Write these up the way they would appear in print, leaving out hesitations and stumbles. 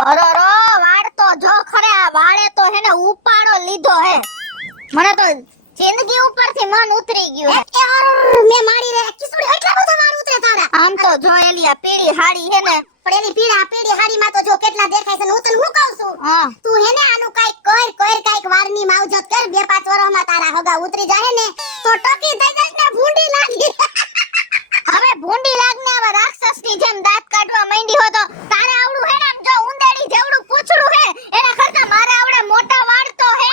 અરરો વાળ તો જો ખરે આ વાળે તો હે ને ઉપાડો લીધો હે મને તો જિંદગી ઉપરથી મન ઉતરી ગયું હે મે મારી રે કિસુડી એટલા બધા વાળ ઉતરે તારા આમ તો જો એલી આ પીળી હાડી હે ને પણ એની પીળી હાડી માં તો જો કેટલા દેખાય છે હું તને હું કહું છું તું હે ને આનું કાઈક કાઈક વાળની માવજત કર 2-5 વર્ષમાં તારા હગા ઉતરી જાય ને તો ટકી થઈ જશે ને ભૂંડી લાગી હવે ભૂંડી લાગને હવે રાક્ષસની જેમ દાંત કાઢવા માંડી હો તો તારે આવડું હે ને આમ જો ઉંદેડી જેવડું પૂછડું હે એના કરતા મારે આવડે મોટા વાળ તો હે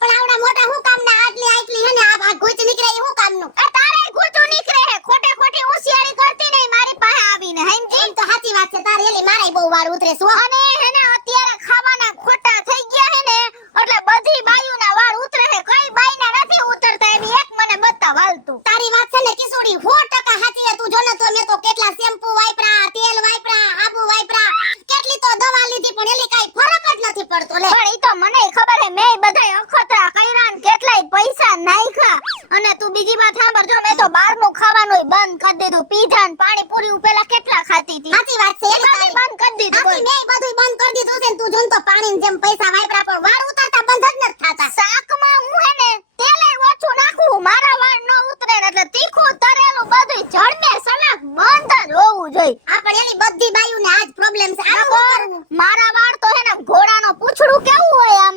પણ આવડા મોટા હું કામ ના આટલી હે ને આ ગોચ નીકળે એ હું કામ નું આ તારે ગોચું નીકળે હે ખોટે ખોટી હોશિયારી કરતી નહીં મારી પાસે આવીને હમજી તો સાચી વાત છે તારે એલી મારાય બહુ વાળ ઉતરે છે અને હે ને અત્યારે ખાવાના ખોટા થઈ ગયા હે ને એટલે બધી બાયુના વાળ ઉતરે હે કઈ બાઈના નથી ઉતરતા એવી એક મને બતાવ હાલતું તારી વાત છે ને કિસુડી 100% સાચી છે તું જો ને તો મે તો કેટલા શેમ્પૂ વાપરા તેલ વાપરા આબુ વાપરા કેટલી તો દવા લીધી પણ એલી કાઈ ફરક જ નથી પડતો લે પણ ઈ તો મને ખબર હે મેય બધાય અખતરા કર્યા ને કેટલાય પૈસા નાખ્યા અને તું બીજી વાત સાંભળ જો મે તો બહારનું ખાવાનું બંધ કરી દીધું પીઝા ને પાણીપુરી પેલા કેટલા ખાતી હતી સાચી વાત છે એલી બંધ કરી દીધું મેય બધું બંધ કરી દીધું છે તું જોન તો પાણીની જેમ પૈસા વાપરા પણ વાળ ઉતરતા બંધ જ નથી થાતા શાકમાં હું હે ને તેલે ઓછું નાખું મારા વાળ ન ઉતરે એટલે તીખું તરેલું બધું જળમે સલાક બંધ જ હોવું જોઈએ આ પણ એની બધી બાયુને આજ પ્રોબ્લેમ છે આ કરવું મારા વાળ તો હે ને ઘોડાનો પૂંછડું કેવું હોય આમ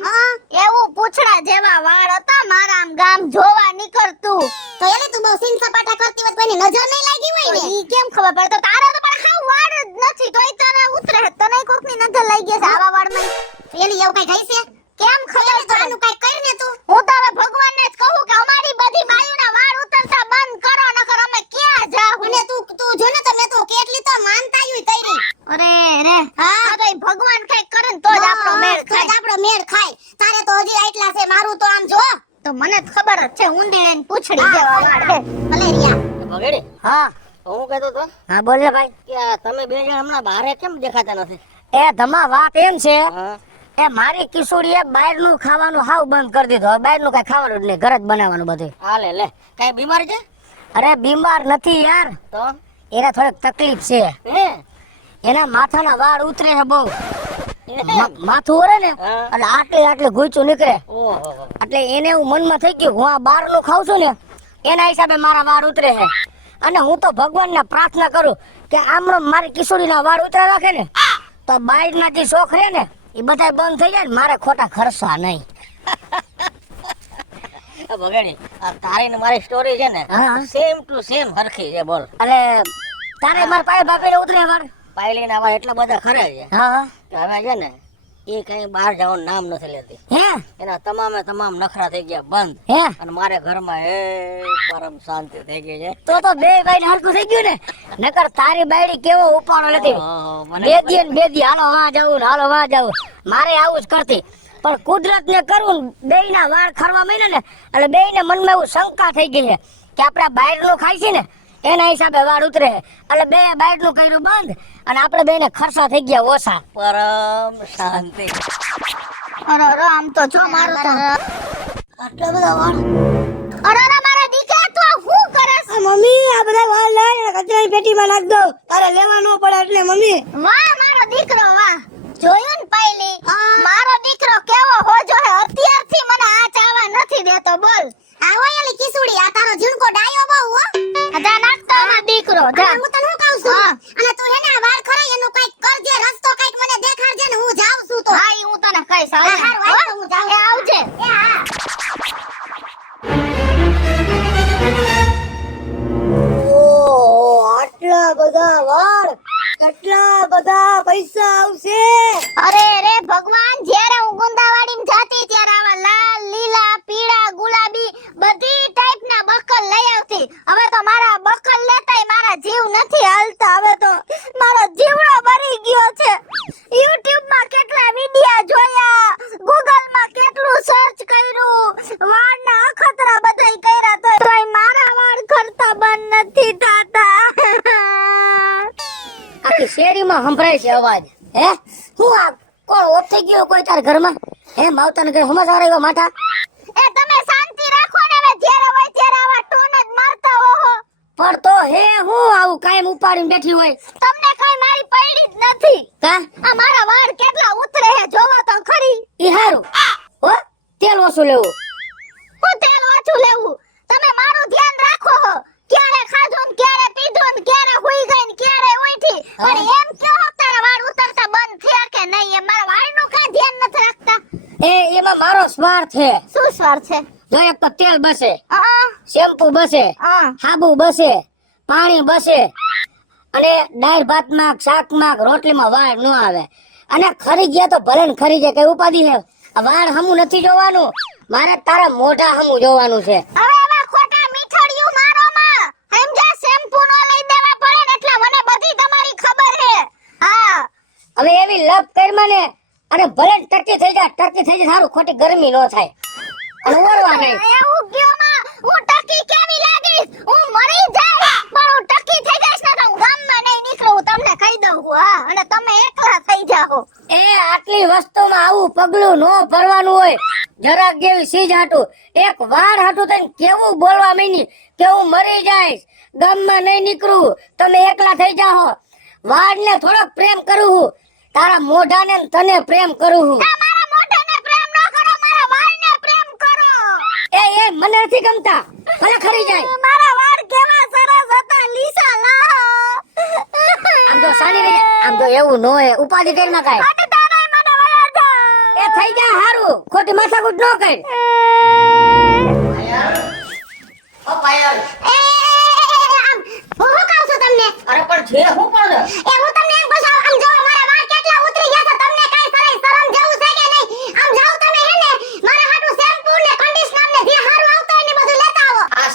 એવું પૂંછડા જેવા વાળ હતા મારા આમ ગામ જોવા નીકળતું તો એલી તું બહુ સીન સપાટા કરતી વત કોઈની નજર નહીં લાગી હોય ને ઈ કેમ ખબર પડે તો તારે તો પણ હાવ વાળ જ નથી તોય તને ઉતરે તને કોકની નજર લાગી ગઈ છે આવા વાળમાં એલી એવું કઈ થઈ છે કેમ ખબર તો આનું કઈ કરીને તું હું તો હવે ભગવાનને જ કહું કે અમારી બધી બાયુના વાળ ઉતરતા બંધ કરો નકર અમે ક્યાં જાવ અને તું જો ને તમે તો કેટલી તો માનતા યુ તઈરી અરે રે હા તો ભગવાન કઈ કરે ને તો જ આપણો મેળ ખાય તારે તો હજી આટલા છે મારું તો આમ જો તો મને જ ખબર જ છે ઊંડી ને પૂછડી જેવા વાળ હે મલેરિયા બગડી હા હું કહેતો તો હા બોલ ભાઈ કે તમે બે જણ હમણાં બહાર કેમ દેખાતા નથી એ ધમા વાત એમ છે હા એ મારી કિશોરીએ બહારનું ખાવાનું હાવ બંધ કરી દીધું હવે બહારનું કઈ ખાવાનું જ નહીં ઘરે જ બનાવવાનું બધું હાલે લે કઈ બીમાર છે અરે બીમાર નથી યાર તો એને થોડીક તકલીફ છે હે એના માથાના વાળ ઉતરે છે બહુ માથું ઓરે ને એટલે આટલી ગૂંચું નીકળે ઓહો એટલે એને એવું મનમાં થઈ ગયું હું આ બહારનું ખાઉં છું ને એના હિસાબે મારા વાળ ઉતરે છે અને હું તો ભગવાનને પ્રાર્થના કરું કે આમનો મારી કિશોરીના વાળ ઉતરા રાખે ને તો બહારના જે શોખ રહે ને એ બધા બંધ થઈ જાય ને મારે ખોટા ખર્ચવા નહીં બગડી આ તારી ને મારી સ્ટોરી છે ને હા. સેમ ટુ સેમ હરખી છે બોલ અરે તારે મારા પાસે બાપે ઉતરે વાળ પાયલી ના આવા એટલા બધા ખરા છે હા કે હવે છે ને એ કઈ બહાર જવાનું નામ નથી લેતી હે એના તમામ નખરા થઈ ગયા બંધ હે અને મારે ઘરમાં પરમ શાંતિ થઈ ગઈ છે તો બે ભાઈ હરખું થઈ ગયું ને નકર તારી બાયડી કેવો ઉપાડો નથી બે દી હાલો વાં જાવું મારે આવું જ કરતી પણ કુદરત ને કરવું બેય ના વાળ ખરવા માંડ્યા ને એટલે બેય ને મનમાં એવું શંકા થઈ ગઈ છે કે આપણે બહાર નું ખાઈ છે ને એના હિસાબે વાળ ઉતરે એટલે બે બહાર નું કર્યું બંધ અને આપણે બે ને ખર્ચા થઈ ગયા ઓછા પરમ શાંતિ અરે આમ તો જો મારું તો આટલા બધા વાળ અરે મારા દીકરા તો હું કરસ મમ્મી આ બધા વાળ લઈને કચરાની પેટીમાં નાખ દો તારે લેવા ન પડે એટલે મમ્મી વાહ મારો દીકરો વાહ જોયું ને પાયલી મારો દીકરો કેવો હોજો હે અત્યારથી મને આ ચાવા નથી દેતો બોલ આ ઓયલી કિસુડી આ તારો ઝીણકો ડાયો બહુ હો જા નાખતો મારો દીકરો જા હું તને હું કહું છું અને તું હેને આ વાળ ખરાય એનું કઈક કરજે રસ્તો કઈક મને દેખાડજે ને હું જાઉં છું તો હા હું તને કઈશ આવજે હું જાઉં આવજે એ હા આટલા બધા વાળ કેટલા બધા પૈસા આવશે અરે રે ભગવાન જ્યારે હું ગુંદાવાડીમાં જાતી ત્યારે આવા લાલ લીલા પીળા ગુલાબી બધી ટાઈપના બકલ લઈ આવતી હવે તો મારા બકલ લેતાય મારા જીવ નથી હાલતા હવે તો મારો જીવડો ભરી ગયો છે YouTube માં કેટલા વિડિયા જોયા Google માં કેટલું સર્ચ કર્યું વાળના અખતરા બધાય કર્યા તોય મારા વાળ ખરતા બંધ નથી થતા આખી શેરીમાં સંભળાય છે અવાજ હે હું આ કોણ ઓટ થઈ ગયો કોઈ તાર ઘરમાં હે માવતાને ઘરે સમાચાર આવ્યો માઠા એ તમે શાંતિ રાખો ને હવે જ્યારે હોય ત્યારે આવા ટોન જ મારતા ઓહો પણ તો હે હું આવું કાયમ ઉપાડીને બેઠી હોય તમને કઈ મારી પડી જ નથી. કા આ મારા વાળ કેટલા ઉતરે હે જોવો તો ખરી. ઈ હારું હો તેલ ઓછું લેવું હું તેલ ઓછું લેવું. તમે મારું ધ્યાન રાખો હો. ક્યારે ખાધું ને ક્યારે પીધું ને ક્યારે હુઈ ગઈ ને ક્યારે ઉઠી. પણ એમ કયો તારા વાળ ઉતરતા બંધ થયા કે નહીં? એ મારા વાળનું કઈ ધ્યાન નથી રાખતા. એમાં મારો સ્વાર્થ છે શું સ્વાર છે? જો એક તો તેલ બસે આ શેમ્પુ બસે આ સાબુ બસે પાણી બસે અને દાળ ભાતમાં શાકમાં રોટલીમાં વાળ ન આવે અને ખરી ગયા તો ભલે ને ખરી જાય કઈ ઉપાધિ છે આ વાળ હમું નથી જોવાનું મારે તારા મોઢા હમું જોવાનું છે હવે એવા ખોટા મીઠડિયું મારોમાં સમજા. શેમ્પુ નો લઈ દેવા પડે ને એટલે મને બધી તમારી ખબર હે. હા હવે એવી લપ કરમાં ને અને ભલે ને ટકી થઈ જાય સારું ખોટી ગરમી ન થાય અને ઓરવા નહીં એવું ગયો માં હું ટકી કેવી લાગીશ? હું મરી જાય પણ હું ટકી થઈ જઈશ ને તો હું ગામમાં નહીં નીકળું. તમને કહી દઉં હું. હા અને તમે એકલા થઈ જાઓ. એ આટલી વસ્તુમાં આવું પગલું નો ભરવાનું હોય જરાક જેવી સીજ હાટું એક વાર હાટું થઈને કેવું બોલવા માંડી કે હું મરી જઈશ ગામમાં નહીં નીકળું તમે એકલા થઈ જાઓ વાળને થોડોક પ્રેમ કરું હું તારા મોઢાને ને તને પ્રેમ કરું હું ના, મારા મોઢાને પ્રેમ ન કરો, મારા વાળને પ્રેમ કરો. એ મને નથી ગમતા ભલે ખરી જાય મારા વાળ કેવા સરસ હતા લીસા લા. આમ તો સાની રહી આમ તો એવું ન હોય ઉપાધિ કરી નાખાય અટ તારાય મને વયા જા. એ થઈ જાય હારું ખોટી માથાકૂટ ન કર ઓ પાયલ એ આમ હું કહું છું તમને. અરે પણ છે હું પણ એ હું તમને એમ પૂછું, આમ જો મારા વાળ કેટલા ઉતરી ગયા છે. તમને કાઈ શરમ જેવું છે કે નહીં? આમ જાવ તમે હે ને મારા હાટુ શેમ્પૂ ને કન્ડિશનર ને જે હારું આવતું હોય ને બધું લેતા આવો. આ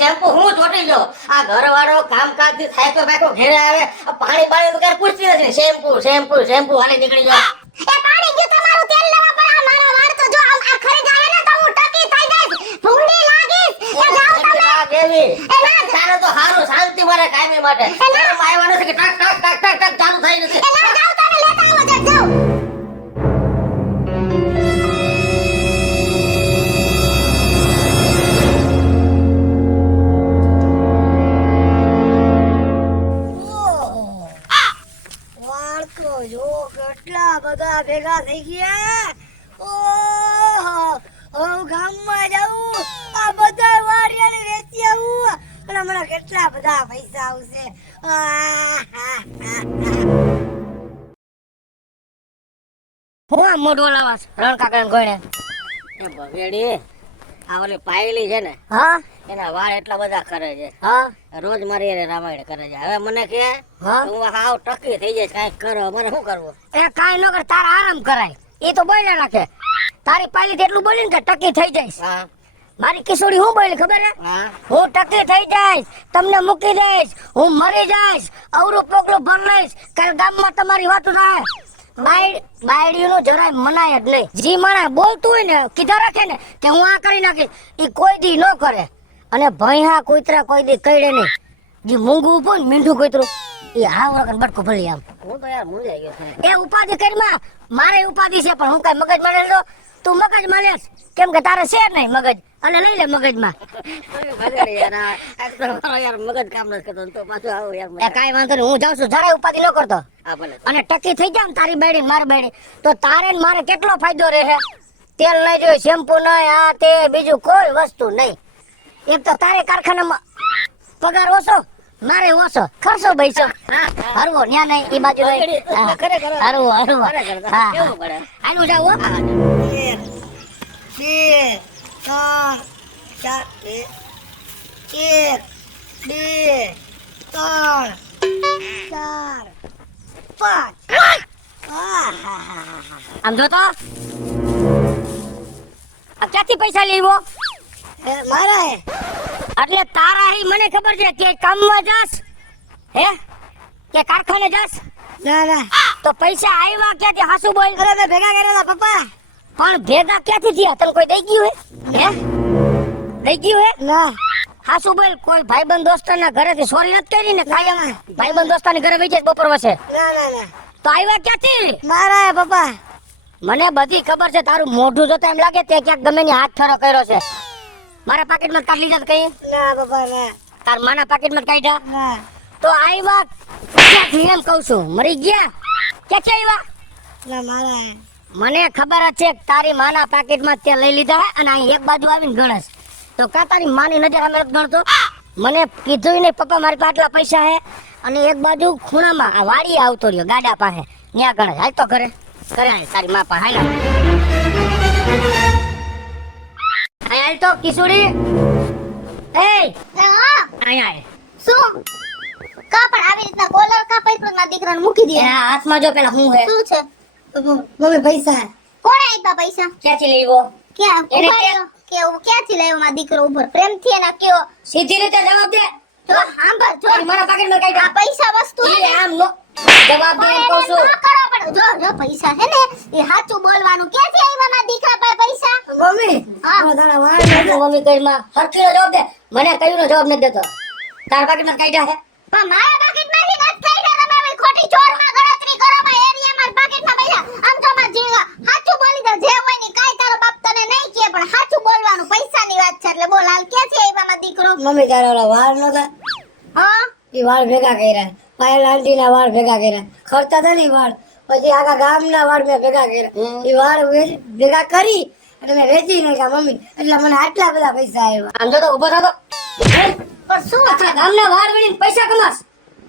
શેમ્પુ હું ચોટી ગયો આ ઘરવાળો કામકાજ થી થાયકો બાયકો ઘરે આવે આ પાણી બાળી તો ક્યારે પૂછતી નથી શેમ્પુ હાલી નીકળી ગયો એ પાણી ગયું તમારું તેલ લેવા પણ આ મારા વાળ તો જો આમ આ ખરી જાય ને તો હું ટકી થઈ જઈશ, ભૂંડી લાગીશ. એ જાવ તમે. દેવી એ ના તારે તો હારું શાંતિ મળે કાયમી માટે ઘરમાં આવ્યા નથી કે ટક ચાલુ થઈ નથી એ ના જાવ તમે લેતા આવો જટ જાવ. વાળ તો જો કેટલા બધા ભેગા થઈ ગયા ઓહો હું ગામમાં જાઉં આ બધા વાડિયાની રેતી આવું અને મને કેટલા બધા પૈસા આવશે હું આમ મોઢું લાવાસ રણકાકા ગોણે એ ભવેડી આ ઓલી પાયલી છે ને હા એના વાળ એટલા બધા કરે છે હા રોજ મારી એને રામાયણ કરે છે હવે મને કે હું હાવ ટકી થઈ જાય કાંઈક કરો મને શું કરવું એ કાંઈ ન કર તારા આરામ કરાય એ તો બોલ્યા રાખે તારી પાયલી એટલું બોલી ને કે ટકી થઈ જઈશ મારી કિશોરી હું બોલી ખબર હે હું ટકી થઈ જઈશ તમને મૂકી દઈશ હું મરી જઈશ અવરું પોકલું ભર લઈશ કાલ ગામમાં તમારી વાતો થાય બાયડીનું જરાય મનાય જ નહીં જી માણસ બોલતું હોય ને કીધા રાખે ને કે હું આ કરી નાખીશ એ કોઈ દી ન કરે અને ભૈયા કૂતરા કોઈ દી કઈડે નહીં જે મૂંગું ઉભું ને મીંઢું કૂતરું એ હાવ રકમ બટકું ભલી આમ હું તો યાર મૂંઝાઈ ગયો એ ઉપાધિ કરીમાં મારે ઉપાધિ છે પણ હું કઈ મગજ મારે તો તું મગજ માં કેમ કે તારે છે નહીં મગજ અને લઈ લે મગજમાં કાઈ વાંધો નહીં હું જાઉં છું જરાય ઉપાધિ ન કરતો અને ટકી થઈ જાવ તારી બાયડી મારી બાયડી તો તારે ને મારે કેટલો ફાયદો રહે તેલ નહીં જોઈએ શેમ્પુ નહીં આ તે બીજું કોઈ વસ્તુ નહીં એક તો તારે કારખાનામાં પગાર ઓછો મારે ઓછો ખર્ચો બૈસો હરવો ન્યા નહીં એ બાજુ હરવો આનું જાવ આમ જો તો ક્યાંથી પૈસા લેવો મારા હે એટલે તારા હી મને ખબર છે કે કામમાં જાસ હે કે કારખાને જાસ ના ના તો પૈસા આવ્યા ક્યાંથી હાસુ બોલ અરે મેં ભેગા કરેલા પપ્પા પણ ભેગા ક્યાંથી થયા તને કોઈ દઈ ગયું હે દઈ ગયું હે ના હાસુ બોલ કોઈ ભાઈબંધ દોસ્તાના ઘરેથી ચોરી નથી કરી ને કાયમ ભાઈબંધ દોસ્તાની ઘરે વઈ જાય બપોર વસે ના ના ના તો આવ્યા ક્યાંથી મારા હે પપ્પા મને બધી ખબર છે તારું મોઢું જોતા એમ લાગે તે ક્યાંક ગમે ની હાથ ફેરો કર્યો છે મારા પાકેટમાં કાઢ લીધા કઈ ના બાબા ના તાર માના પાકીટમાં કાઢ્યા હા તો આવ્યા ક્યાંથી એમ કહું છું મરી ગયા ક્યાંથી આવ્યા ના મારા મને ખબર જ છે કે તારી માના પાકીટમાં તે લઈ લીધા હે અને અહીં એક બાજુ આવીને ગણસ તો કા તારી માની નજર અમે નથી ગણતો મને કીધું નહીં પપ્પા મારી પાસે આટલા પૈસા હે અને એક બાજુ ખૂણામાં આ વાડી આવતો રહ્યો ગાડા પાસે ત્યાં ગણસ હાલ તો કરે હાલ તારી મા પાસે હાલ હાલ તો કિશોરી એ હા અહીંયા આય. શું કા પણ આવી રીતના કોલર કા પૈપર ના દીકરાને મૂકી દે એના હાથમાં જો પેલા હું હે શું છે મમ્મી પૈસા કોણે આપ્યા પૈસા ક્યાંથી લેવો ક્યાં એને ઉપાડ્યો? કેવું ક્યાંથી લાવ્યો મારો દીકરો ઉપર પ્રેમથી એના કયો સીધી રીતે જવાબ દે જો સાંભળ જો તારી માના પાકીટમાં કાઢ્યા આ પૈસા વસ્તુ હે એ ને, આમ નો જવાબ દે એમ કહું છું એને ન કરો પણ જો પૈસા હે ને એ સાચું બોલવાનું ક્યાંથી આવ્યા મારા દીકરા પાસે પૈસા મમ્મી હા. તારા વાળ તારી મમ્મી કઈમાં હરખીનો જવાબ દે મને કઈનો જવાબ નથી દેતો તારા પાકીટમાં કાઢ્યા હે પણ મારા પાકીટમાંથી નથી થઈ રહ્યા તમે હવે ખોટી ચોરમાં ગણતરી કરો માં એરિયામાં પાકીટમાં પૈસા આમ તો માં જીવા સાચું બોલી દે જે હોય ને કાઈ તારો બાપ તને નહીં કહે પણ સાચું બોલવાનું પૈસાની વાત છે એટલે બોલ હાલ ક્યાંથી આવ્યા મારો દીકરો મમ્મી તારા ઓલા વાળ નતા હા એ વાળ ભેગા કર્યા પાયલ આંટી ના વાળ ભેગા કર્યા ખરતા હતા ને ઈ વાળ પછી આખા ગામના વાળ મેં ભેગા કર્યા એ વાળ ભેગા કરી અને મેં વેચી નાખ્યા મમ્મી એટલે મને આટલા બધા પૈસા આવ્યા આમ જો તો ઊભો થતો પણ શું આખા ગામના વાળ વળીને પૈસા કમાસ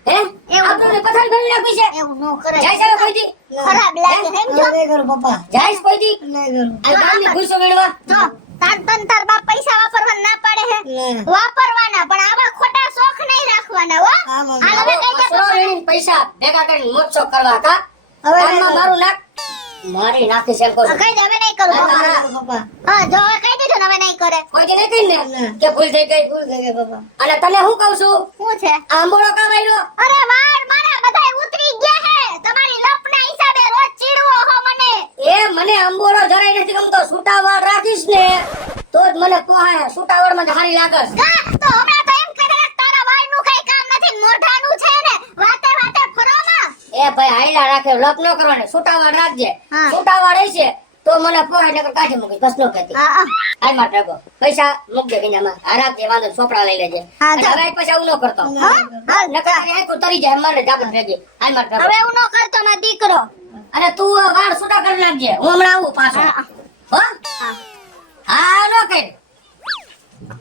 હે એવું. આપણને પથારી ભરી નાખી છે એવું ન કરાય જાય છે કોઈ દી ખરાબ લાગે સમજો નહીં કરું પપ્પા જાય છે કોઈ દી નહીં કરું આ ગામની ખુશો મેળવા જો તાર બાપ પૈસા વાપરવા ના પાડે હે ના. વાપરવાના પણ આવા ખોટા શોખ નહીં રાખવાના હો હા, મમ્મી. હાલ હવે કઈ કચરો લઈને પૈસા ભેગા કરીને મોજશોખ કરવા કા હવે ગામમાં મારું નાક મારી નાખી છે એમ કહું છું. કઈ દે હવે નહીં કરું હા, પપ્પા. હા. પપ્પા હા જો હવે કહી દીધું ને હવે નહીં કરે કોઈ દી નહીં કહીને ના. કે ભૂલ થઈ ગઈ ભૂલ થઈ ગઈ પપ્પા અને તને હું કહું છું શું છે આંબોળો કામ આવ્યો અરે વાળ મારા બધાય ઉતરી ગયા હે તમારી લપના હિસાબે રોજ ચીડવો હો મને એ મને આંબોળો જરાય નથી ગમતો છૂટાવાળ રાખીશ ને તો જ મને પોહાય છૂટાવાળમાં જ હારી લાગસ કા તો હમણાં તો એમ કરે કે તારા વાળનું કઈ કામ નથી મોઢાનું છે ને વાતે વાતે ફરોમાં એ ભાઈ હાઈલા રાખે લપ ન કરવાને છૂટાવાળ રાખજે હા. છૂટાવાળ હશે તો મને પોહાય નકર કાઢી મૂકીશ બસ નો કહેતી હા હા. હાલ માટે રાખો પૈસા મૂક દે કીનામાં આ રાખજે વાંધો નહીં, ચોપડા લઈ લેજે હા, અને જા. હવે પછી આવું ન કરતો હા હાલ નકર તારી આંખો તરી જાય મારે જાપન ભેગી હાલ માટે રાખો હવે એવું ન કરતો મારો દીકરો અને તું વાળ છૂટા કરી નાખજે હું હમણાં આવું પાછો હા. હો હા. હા નો કર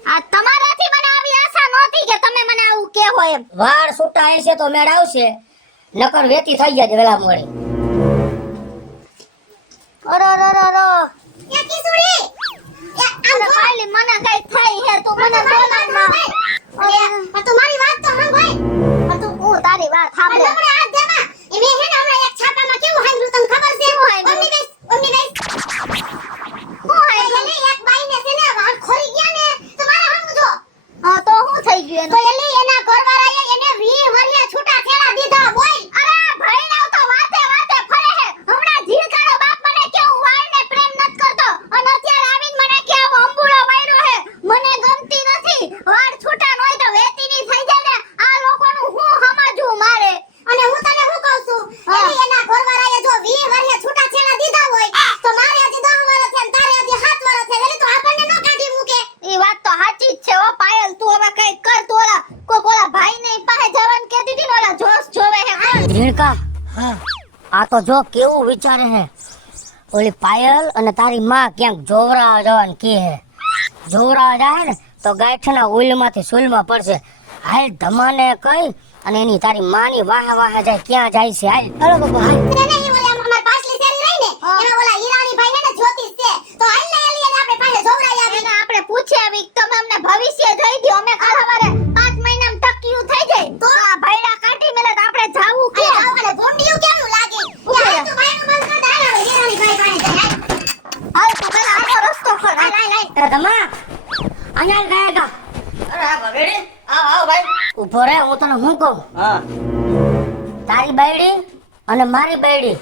આ તમારાથી મને આવી આશા નહોતી કે તમે મને આવું કહેવો એમ વાળ છૂટા હશે તો મેળ આવશે નકર વેતી થઈ જાય વેલા મોડી અરરરરર. એ કિશોરી એ આમ ખાલી મને કઈ થાય હે તું મને બોલાવ ના અરે તું મારી વાત તો સાંભળ તું હું તારી વાત સાંભળ આપણે આ દેમાં એ મે હે ને હમણાં એક છાપામાં કેવું હાંગ્યું તમને ખબર છે હું હાંગ્યું ઓમની બેસ હું હાંગ્યું એક બાઈને છે ને વાળ ખોરી ગયા ને તો મારા હમ જો હા તો હું થઈ ગયું તો એલી એના ઘરવાળાએ એને 20 વર્ષ છૂટા છેડા દીધા બોલ અરે ભઈડાવ તો વાતે વાતે ફરે હે હમણાં જીણકારો બાપ મને કે હું વાળને પ્રેમ નત કરતો અને અત્યારે આવીને મને કે આવો અંબુડો માર્યો હે મને ગમતી નથી વાળ છૂટા ન હોય તો વેતીની થઈ જાય ને આ લોકોનું હું સમજવું મારે અને હું તને શું કહું છું એની એના ઘરવાળાએ જો 20 વર્ષ છૂટા છેડા દીધા હોય તો મારે હજી 10 વર્ષ છે ને તારે હજી 7 વર્ષ છે એટલે તો આપણને ન કાઢી મૂકે ઈ વાત તો સાચી જ છે ઓ પાયલ તું હવે કઈ કર તું ઓલા કોઈ ઓલા ભાઈ ને પાસે જવાનું કે દીધી ને ઓલા જોશ જોવે હે ઝીણકા હા આ તો જો કેવું વિચારે હે ઓલી પાયલ અને તારી માં ક્યાંક જોવરાવા જવાનું કે હે જોવરાવા જાય ને તો ગાંઠના ઉલમાંથી સુલમાં પડશે હાલ ધમાને કઈ અને એની તારી માની વાહે વાહે જાય ક્યાં જાય છે હાલ હાલો પપ્પા હાલ. ને નહીં ઓલા અમાર પાછલી શેરી રહી ને એમાં ઓલા હીરાણી ભાઈ હે ને જ્યોતિષ છે તો હાલ ને એલી એને આપણે પાસે જોવરાઈ આવી ને આપણે પૂછી આવી કે તમે અમને ભવિષ્ય જોઈ દો અમે કાલ હવારે 5 મહિનામાં ટક્યું થઈ જાય તો આ ભાઈડા કાઢી મેલે તો આપણે જાવું કે અને ભોંડિયું કેવું લાગે યાર તું ભાઈનું મન કર દે હીરાણી ભાઈ પાસે જાય હાલ તું પેલા આખો રસ્તો ખોલ હાલ હાલ હાલ એ ધમા અહીંયા ગયા કા અરે હા ભગેડી આવ ભાઈ ઉભો રે હું તને શું કહું હા તારી બાયડી અને મારી બાયડી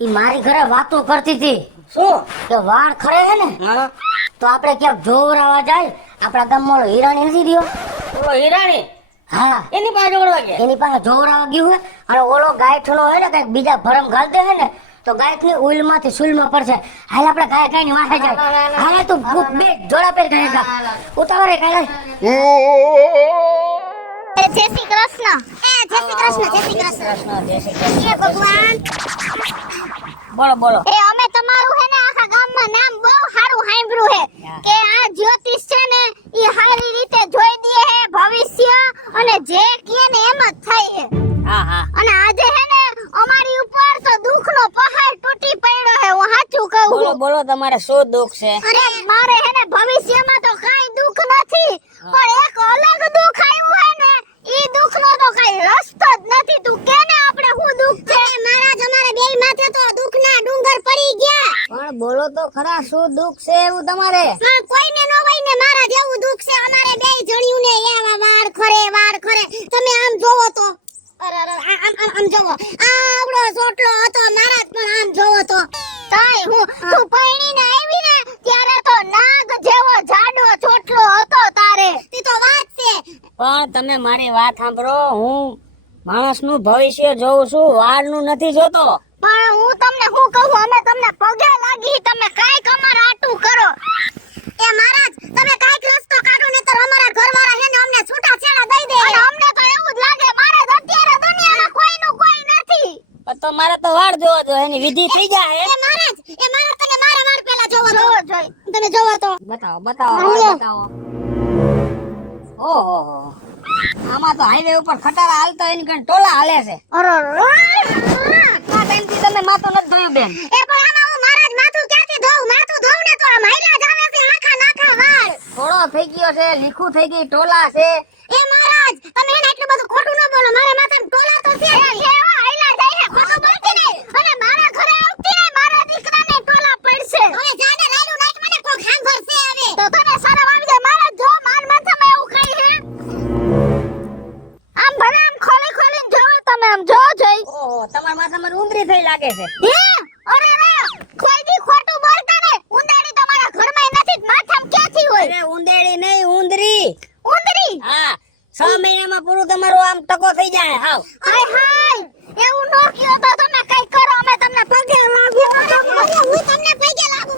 ઈ મારી ઘરે વાતો કરતી હતી શું કે વાળ ખરે હે ને હા તો આપણે ક્યાંક જોવરાવા જાય આપણા ગામમાં ઓલો હીરાણી નથી રહ્યો ઓલો હીરાણી હા એની પાસે જોડવા ગયા એની પાસે જોવરાવા ગયું હે અને ઓલો ગાયઠનો હે ને કઈક બીજા ભરમ ઘાલ દે હે ને તો ગાયઠની ઉલમાંથી સુલમાં પડશે હાલ આપણે ગાય ગાયની વાહે જાય હાલ તું બે જોડા પેર ગાય ઉતાવળે ગાય જય શ્રી કૃષ્ણ. જય શ્રી કૃષ્ણ. જય શ્રી કૃષ્ણ. જય શ્રી કૃષ્ણ. હે ભગવાન. બોલો બોલો. અમે તમારું હે ને આખા ગામમાં નામ બહુ સારું સાંભળ્યું હે કે આ જ્યોતિષ છે ને ઈ સારી રીતે જોઈ દે હે ભવિષ્ય અને જે કહે ને એમ જ થાય હે. હા હા. અને આજે હે ને અમારી ઉપર તો દુઃખનો પહાડ તૂટી પડ્યો હે. હું સાચું કહું બોલો છું. બોલો, તમારે શું દુઃખ છે? અરે મારે હે ને ભવિષ્યમાં તો કાઈ દુઃખ નથી, પણ એક અલગ દુઃખ આવ્યું હે ને ઈ દુઃખનો તો કાઈ રસ્તો જ નથી. તું કે ને આપણે શું દુઃખ છે? મહારાજ અમારે બેય માથે તો દુઃખના ડુંગર પડી ગયા. પણ બોલો તો ખરા, શું દુઃખ છે એવું તમારે? પણ કોઈને ન હોય ને મારા જેવું દુઃખ છે. અમારે બેય જણ્યું ને એવા વાળ ખરે. તમે આમ જોવો તો આમ જોવો. આવડો ચોટલો હતો મહારાજ, પણ આમ જોવો તો તાય તું પરણીને આવી ને ત્યારે તો નાગ જેવો જાડો ચોટલો હતો તારે. ઈ તો વાત છે. પણ તમે મારી વાત સાંભળો, હું માણસનું ભવિષ્ય જોઉં છું, વાળનું નથી જોતો. પણ હું તમને શું કહું, અમે તમને પગે લાગી, તમે કાઈક અમારા આટું કરો. એ મહારાજ તમે કાઈક રસ્તો કાઢો ને તો અમારા ઘરવાળા હે ને અમને છૂટા છેડા દઈ દે. અને અમને તો એવું જ લાગે મારે તો અત્યારે દુનિયામાં કોઈનું કોઈ નથી. પણ તો મારે તો વાળ જોવા જો, એની વિધિ થઈ જાય. એ મહારાજ તને મારા વાળ પહેલા જોવો જોઈ. તમે જોવો તો બતાવો વાળ બતાવો. ઓહો, આમાં તો હાઈવે ઉપર ખટારા હાલતા હોય ને કઈ ટોલા હાલે છે. અરે આ ટાઈમથી તમે માથું નથી ધોયું બેન. એ પણ આમાં હું મહારાજ માથું ક્યાંથી ધોઉં? માથું ધોઉં ને તો આ મહિલા જ આવે છે આખા નાખા વાળ. થોડો થઈ ગયો છે, લીખું થઈ ગઈ, ટોલા છે. એ મહારાજ તમે એને એટલું બધું ખોટું ન બોલો. મારા માથે ટોલા તો છે. હૈલા જાય છે, ખોટું બોલતી નહીં. અને મારા ઘરે આવતી ને મારા દીકરાને ટોલા પડશે. હવે જાને રાયડું નાખ, મને કોક સાંભળશે હવે. તો તને શરમ આવી જાય મહારાજ? જો માર માથામાં એવું કઈ હે? આમ ભલે આમ ખોલીને જોવો તમે, આમ જો જોઈ. ઓહો, તમારા માથામાં ઉંદરી થઈ લાગે છે. હે અરે રે કોઈ દી ખોટું બોલતા ને. ઉંદરડી તો મારા ઘરમાં નથી જ, માથામાં ક્યાંથી હોય? અરે ઉંદેડી નહીં, ઉંદરી. ઉંદરી? હા, 6 મહિનામાં પૂરું તમારું આમ ટકો થઈ જાય. હાવ હાય એવું નો કયો તો તમે કઈ કરો. અમે તમને પગે લાગુ. હું તમને પગે લાગુ.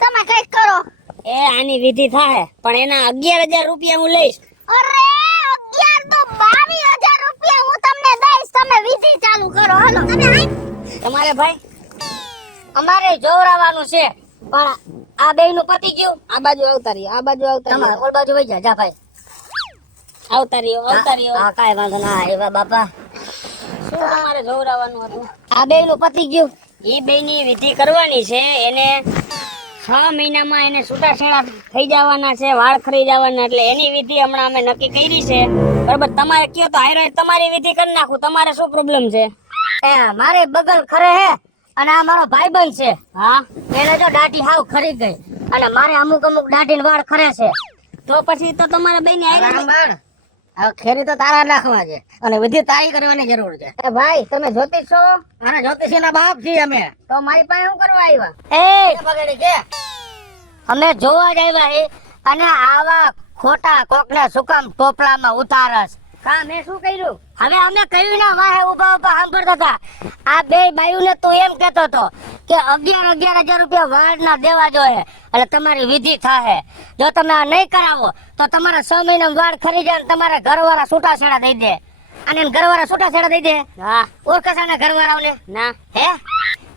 તમે કઈ કરો. એ આની વિધિ થાય, પણ એના 11,000 રૂપિયા હું લઈશ. અરે 11 તો 22,000 રૂપિયા હું તમને દઈશ. તમે વિધિ ચાલુ કરો. હાલો તમે તમારે ભાઈ અમારે જોવરાવાનું છે, પણ આ બેય નું પતી ગયું. આ બાજુ આવતા રહ્યો, આ બાજુ આવતા તમારે રહ્યો, ઓલ બાજુ વઈ જા ભાઈ. આવતા રહ્યો. હા કાઈ વાંધો ના. એવા બાપા શું તમારે જોવરાવાનું હતું? આ બેય નું પતી ગયું. એ બેયની વિધિ કરવાની છે. એને 6 મહિનામાં એને છૂટાછેડા થઈ જવાના છે, વાળ ખરી જવાના. એટલે એની વિધિ હમણાં અમે નક્કી કરી છે. બરોબર, તમારે કયો તો હારે તમારી વિધિ કરી નાખું. તમારે શું પ્રોબ્લેમ છે? એ મારે બગલ ખરે હે અને આ મારો ભાઈબંધ છે. હા, એને જો દાઢી હાવ ખરી ગઈ અને મારે અમુક દાઢી વાળ ખરે છે. તો પછી તો તમારે બેયની હારે હવે ખેરી તો તારા નાખવા છે અને વિધિ તારી કરવાની જરૂર છે. એ ભાઈ તમે જ્યોતિષ છો? અરે જ્યોતિષી ના બાપ છીએ અમે. તો મારી પાસે શું કરવા આવ્યા? એ બગડી કે અમે જોવા જ આવ્યા હે અને આવા ખોટા કોકને શું કામ ટોપલામાં ઉતારસ? કા મેં શું કર્યું? હવે અમે કહ્યું ને વાહે ઉભા સાંભળતા હતા. આ બે બાયુને તું એમ કહેતો હતો કે 11,000 રૂપિયા વાળના દેવા જોઈએ એટલે તમારી વિધિ થાહે. જો તમે આ નહીં કરાવો તો તમારા 6 મહિના વાળ ખરી જાય, તમારા ઘરવાળા છૂટાછેડા દઈ દે. અને ઘરવાળા છૂટાછેડા દઈ દે. હા, ઓળખે છે ને ઘરવાળાઓને? ના. હે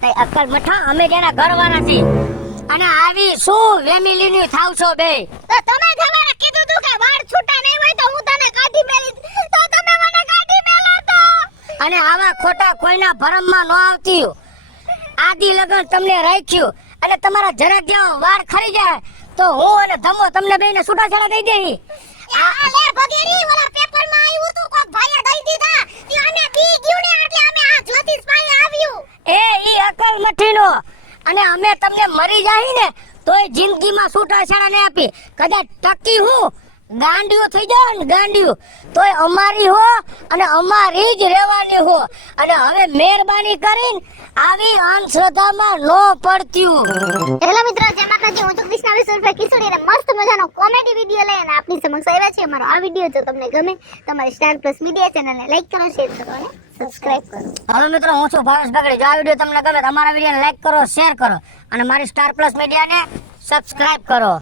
તઈ અક્કલ મઠા, અમે જેના ઘરવાળા છીએ અને આવી શું વેમિલીની થાવ છો બે? તો તમે તમારે કીધું તું કે વાળ છૂટા નહીં હોય તો હું તને કાઢી મેલી, તો તમે મને કાઢી મેલા તો. અને આવા ખોટા કોઈના ભરમમાં ન આવતી. આદિ લગન તમને રાખ્યું અને તમારા જરાક જેવા વાળ ખરી જાય તો હું અને ધમો તમને બેને છૂટાછેડા દઈ દેહી. આ લે ભગેરી ઓલા પેપરમાં આવ્યું તું કોક ભાઈએ દઈ દીધા. ઈ અમે બી ગયું ને એટલે અમે આ જ્યોતિષ પાસે આવ્યું. એ ઈ અકલ મઠીનો. અને અમે તમને મરી જાય ને તોય જિંદગીમાં છૂટાછેડા નહીં આપી. કદાચ ટકી હું ગાંડિયું થઈ જાવ ને ગાંડિયું તોય અમારી હો અને અમારી જ રહેવાની હો. અને હવે મહેરબાની કરીને આવી અંધશ્રદ્ધામાં ન પડતી. હેલો મિત્રો, જય માતાજી. હું છું કૃષ્ણા વિશ્વભાઈ કિશોરી અને મસ્ત મજાનો કોમેડી વિડિયો લઈને આપની સમક્ષ આવ્યા છે. અમારો આ વિડિયો જો તમને ગમે તમારી સ્ટાર પ્લસ મીડિયા ચેનલને લાઈક કરો, શેર કરો અને સબસ્ક્રાઇબ કરો. હવે મિત્રો હું છું ભાવેશ બગડી. જો આ વિડિયો તમને ગમે તો અમારા વિડિયોને લાઈક કરો, શેર કરો અને મારી સ્ટાર પ્લસ મીડિયાને સબસ્ક્રાઇબ કરો.